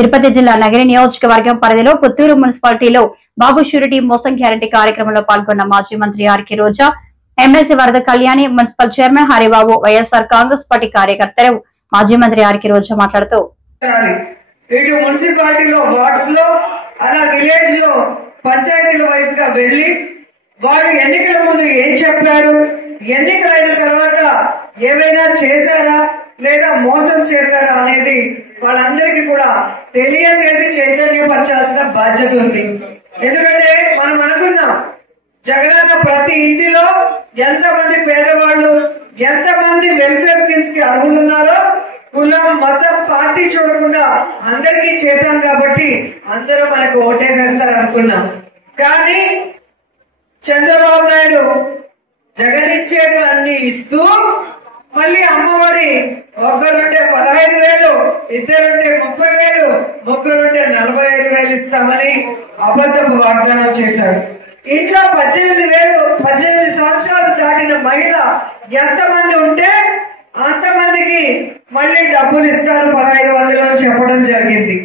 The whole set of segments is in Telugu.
తిరుపతి జిల్లా నగరి నియోజకవర్గం పరిధిలో పుత్తూరు మున్సిపాలిటీలో బాబు షూరిటీ మోసం గ్యారంటీ కార్యక్రమంలో పాల్గొన్న మాజీ మంత్రి ఆర్కే రోజా, ఎమ్మెల్సీ వరద Kalyani, municipal chairman Haribabu, YSR Congress party కార్యకర్తలు. మాజీ మంత్రి ఆర్కే రోజా మాట్లాడుతూ, ఇటు మున్సిపాలిటీలో వార్డ్స్ లో అలా విలేజ్ లో పంచాయతీల వైజ్ గా వెళ్లి వాళ్ళు ఎన్నికల ముందు ఏం చెప్పారు, ఎన్నికలైన తర్వాత ఏమైనా చేశారా లేదా మోసం చేశారా అనేది వాళ్ళందరికీ కూడా తెలియజేసి చైతన్యపరచాల్సిన బాధ్యత ఉంది. ఎందుకంటే మనం అనుకున్నాం జగనన్న ప్రతి ఇంటిలో ఎంతమంది పేదవాళ్ళు, ఎంతమంది వెల్ఫేర్ స్కీమ్స్ కి అర్హులున్నారో కులం మతం పార్టీ చూడకుండా అందరికీ చేశాం కాబట్టి అందరూ మనకు ఓటేసేస్తారు అనుకున్నాం. కానీ చంద్రబాబు నాయుడు జగన్ ఇచ్చేటు అన్ని ఇస్తూ మళ్ళీ అమ్మఒడి ఒకరుంటే 15,000, ఇద్దరుంటే 30,000, ముగ్గురుంటే 45,000 ఇస్తామని అబద్ధపు వాగ్దానం చేశాడు. ఇంట్లో 18 సంవత్సరాలు దాటిన మహిళ ఎంతమంది ఉంటే అంతమందికి మళ్ళీ డబ్బులు ఇస్తారు 1,500 చెప్పడం జరిగింది.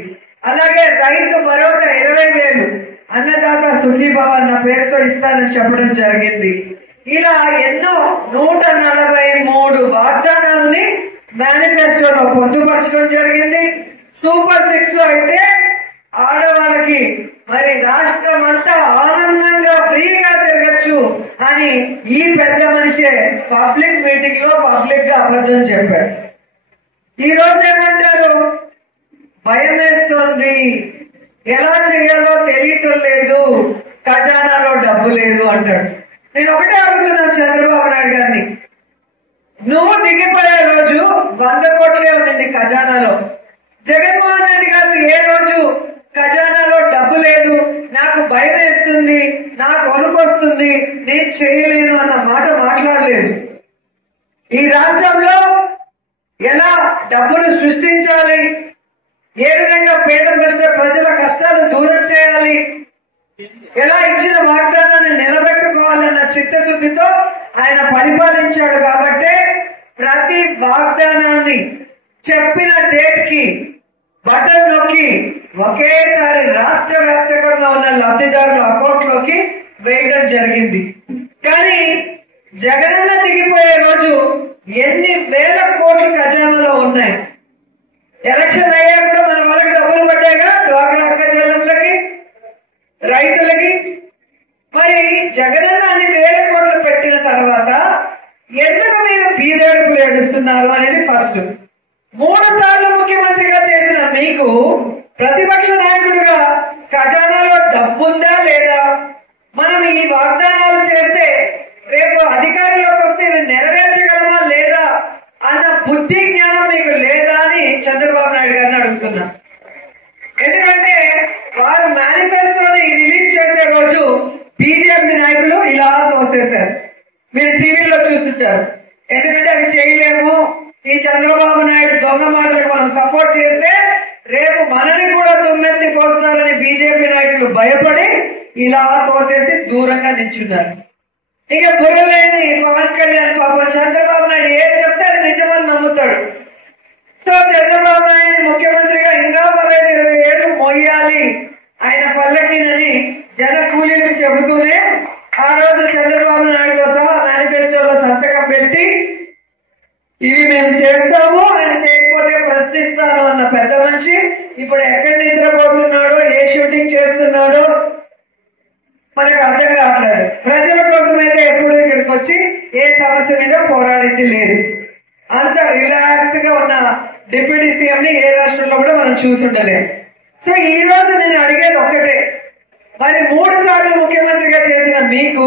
అలాగే రైతు భరోసా 20,000 అన్నదాత సుఖీభవ అన్న పేరుతో ఇస్తానని చెప్పడం జరిగింది. ఇలా ఎన్నో 143 వాగ్దానాలని మేనిఫెస్టోలో పొందుపరచడం జరిగింది. సూపర్ 6 లో అయితే ఆడవాళ్ళకి మరి రాష్ట్రం అంతా ఆనందంగా ఫ్రీగా తిరగచ్చు అని ఈ పెద్ద మనిషే పబ్లిక్ మీటింగ్ లో పబ్లిక్ గా అబద్ధం చెప్పాడు. ఈ రోజు ఏమంటారు, భయం వేస్తుంది, ఎలా చేయాలో తెలియటం లేదు, ఖజానాలో డబ్బు లేదు అంటాడు. నేను ఒకటే అడుగుతున్నాను చంద్రబాబు నాయుడు గారిని, నువ్వు దిగిపోయే రోజు 100 కోట్లే ఉంది ఖజానాలో. జగన్మోహన్ రెడ్డి గారు ఏ రోజు ఖజానాలో డబ్బు లేదు, నాకు భయం వేస్తుంది, నాకు వణుకొస్తుంది, నేను చేయలేను అన్న మాట మాట్లాడలేదు. ఈ రాష్ట్రంలో ఎలా డబ్బును సృష్టించాలి, ఏ విధంగా పేద ప్రజల కష్టాలు దూరం చేయాలి, ఎలా ఇచ్చిన వాగ్దానాన్ని నిలబెట్టుకోవాలన్న చిత్తశుద్ధితో ఆయన పరిపాలించాడు. కాబట్టి ప్రతి వాగ్దానాన్ని చెప్పిన డేట్ కి బటన్ నొక్కి ఒకేసారి రాష్ట్ర వ్యాప్తంగా ఉన్న లబ్ధిదారుల అకౌంట్ లోకి వేయడం జరిగింది. కానీ జగనన్న దిగిపోయే రోజు ఎన్ని వేల కోట్ల ఖజానాలో ఉన్నాయి. ఎలక్షన్ అయ్యా కూడా మన వాళ్ళకి డబ్బులు పడ్డాయిగా డ్వాక్రా అక్క చెల్లెళ్ళకి, రైతులకి. మరి జగనన్న అన్ని వేల కోట్లు పెట్టిన తర్వాత ఎందుకు మీరు బీదడుపులు ఏడుస్తున్నారు అనేది ఫస్ట్. 3 సార్లు ముఖ్యమంత్రిగా చేసిన మీకు ప్రతిపక్ష నాయకుడిగా ఖజానాలో డబ్బుందా లేదా, మనం ఈ వాగ్దానాలు చేస్తే రేపు అధికారంలోకి వస్తే నెరవేర్చగలమా లేదా అన్న బుద్ధి జ్ఞానం మీకు లేదా అని చంద్రబాబు నాయుడు గారిని అడుగుతున్నా. ఎందుకంటే వారు మేనిఫెస్టోని రిలీజ్ చేసే రోజు బీజేపీ నాయకులు ఇలా తోసేశారు. మీరు టీవీలో చూస్తుంటారు. ఎందుకంటే అవి చేయలేము, ఈ చంద్రబాబు నాయుడు దొంగ మాటలకు మనం సపోర్ట్ చేస్తే రేపు మనని కూడా దుమ్మెత్తి పోస్తారని బీజేపీ నాయకులు భయపడి ఇలా తోసేసి దూరంగా నిల్చున్నారు. ఇక బుర్రలేని పవన్ కళ్యాణ్ పాపం చంద్రబాబు నాయుడు ఏం చెప్తే అది నిజమని నమ్ముతాడు. సో చంద్రబాబు నాయుడు ముఖ్యమంత్రిగా ఇంకా 15-20 ఏళ్ళు మోయాలి ఆయన పల్లకినని జన కూలీలకు చెబుతూనే ఆ రోజు చంద్రబాబు నాయుడు సహా మేనిఫెస్టోలో సంతకం పెట్టి ఇవి మేము చేస్తాము, ఆయన చేయకపోతే ప్రశ్నిస్తాను అన్న పెద్ద మనిషి ఇప్పుడు ఎక్కడ నిద్రపోతున్నాడో, ఏ షూటింగ్ చేస్తున్నాడో మనకు అర్థం కావట్లేదు. ప్రజల కోసమైతే ఎప్పుడు ఇక్కడికి వచ్చి ఏ సమస్య మీద పోరాడింది లేదు. అంత రిలాక్స్ గా ఉన్న డిప్యూటీ సీఎం ని ఏ రాష్ట్రంలో కూడా మనం చూసుండలేము. సో ఈ రోజు నేను అడిగేది ఒక్కటే, మరి 3 సార్లు ముఖ్యమంత్రిగా చేసిన మీకు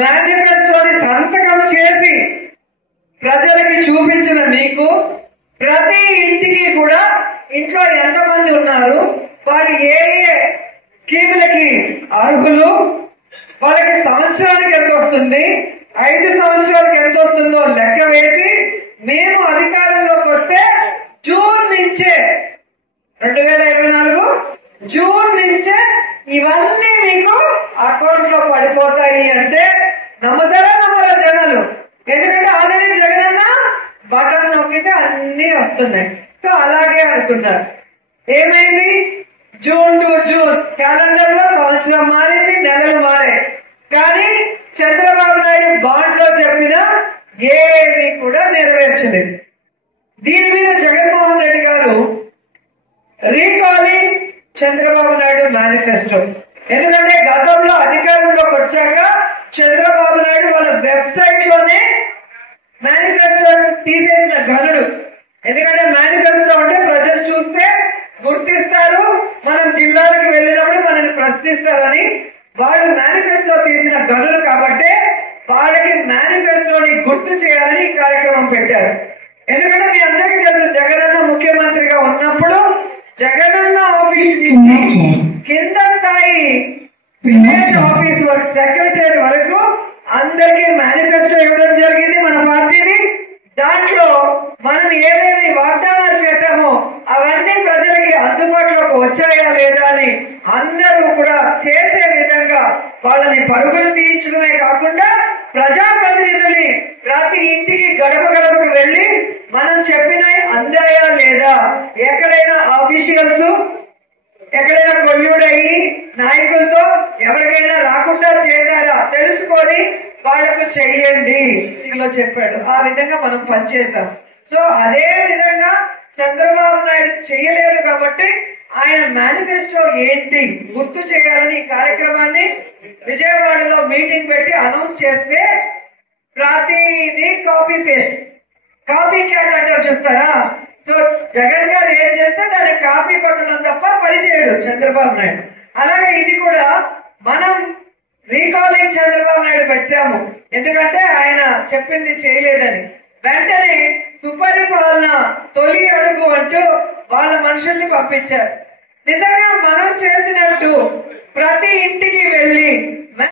మేనిఫెస్టోని సంతకం చేసి ప్రజలకి చూపించిన మీకు ప్రతి ఇంటికి కూడా ఇంట్లో ఎంతమంది ఉన్నారు, వారు ఏ ఏ స్కీములకి అర్హులు, వాళ్ళకి సంవత్సరానికి ఎంత వస్తుంది, 5 సంవత్సరాలకు ఎంత వస్తుందో లెక్క వేసి మేము అధికారంలోకి వస్తే జూన్ నుంచే 2024 జూన్ నుంచే ఇవన్నీ మీకు అకౌంట్ లో పడిపోతాయి అంటే నమ్ముతారా నమ్మరా జనాలు? ఎందుకంటే ఆల్రెడీ జగనన్న బటన్ నొక్కితే అన్ని వస్తున్నాయి. సో అలాగే అనుకున్నారు. ఏమైంది? జూన్ టు జూన్ క్యాలెండర్ లో సంవత్సరం మారింది, నెలలు మారాయి. కానీ చంద్రబాబు నాయుడు బాండ్ లో చెప్పిన ఏమీ కూడా నెరవేర్చలేదు. దీని మీద జగన్మోహన్ రెడ్డి గారు రీకాలింగ్ చంద్రబాబు నాయుడు మేనిఫెస్టో. ఎందుకంటే గతంలో అధికారంలోకి వచ్చాక చంద్రబాబు నాయుడు వాళ్ళ వెబ్సైట్ లోనే మేనిఫెస్టో తీసేసిన ఘనుడు. ఎందుకంటే మేనిఫెస్టో అంటే ప్రజలు చూస్తే గుర్తిస్తారు, మనం జిల్లాలకు వెళ్ళినప్పుడు మనల్ని ప్రశ్నిస్తారని వాళ్ళు మేనిఫెస్టో తీసిన ఘనులు. కాబట్టి వాళ్ళకి మేనిఫెస్టోని గుర్తు చేయాలని ఈ కార్యక్రమం పెట్టారు. ఎందుకంటే మీ అందరికీ తెలుసు, జగనన్న ముఖ్యమంత్రిగా ఉన్నప్పుడు జగనన్న ఆఫీస్ నుంచి కింద స్థాయి విలేజ్ ఆఫీస్ వరకు సెక్రటరీ వరకు అందరికీ మేనిఫెస్టో ఇవ్వడం జరిగింది మన పార్టీని. దాంట్లో మనం ఏమేమి వాగ్దానాలు చేశామో అవన్నీ ప్రజలకి అందుబాటులోకి వచ్చాయా లేదా అని అందరూ కూడా చేసే విధంగా వాళ్ళని పరుగులు తీయించడమే కాకుండా ప్రజాప్రతినిధుల్ని ప్రతి ఇంటికి గడప గడపకు వెళ్లి మనం చెప్పినవి అందాయా లేదా, ఎక్కడైనా ఆఫీషియల్స్ ఎక్కడైనా కొల్యూడయ్యి నాయకులతో ఎవరికైనా రాకుండా చేశారా తెలుసుకొని వాళ్లకు చెయ్యండి ఇందులో చెప్పాడు. ఆ విధంగా మనం పనిచేద్దాం. సో అదే విధంగా చంద్రబాబు నాయుడు చెయ్యలేదు కాబట్టి ఆయన మేనిఫెస్టో ఏంటి గుర్తు చేయాలని ఈ కార్యక్రమాన్ని విజయవాడలో మీటింగ్ పెట్టి అనౌన్స్ చేస్తే ప్రతిదీ కాపీ పేస్ట్, కాపీ క్యాట్ అంటారు చూస్తారా. సో జగన్ గారు ఏం చేస్తే దాన్ని కాపీ కొట్టడం తప్ప పని చేయడు చంద్రబాబు నాయుడు. అలాగే ఇది కూడా మనం రీకాలింగ్ చంద్రబాబు నాయుడు పెట్టాము. ఎందుకంటే ఆయన చెప్పింది చేయలేదని. వెంటనే సుపరిపాలన తొలి అడుగు అంటూ వాళ్ళ మనుషుల్ని పంపించారు. నిజంగా మనం చేసినట్టు ప్రతి ఇంటికి వెళ్లి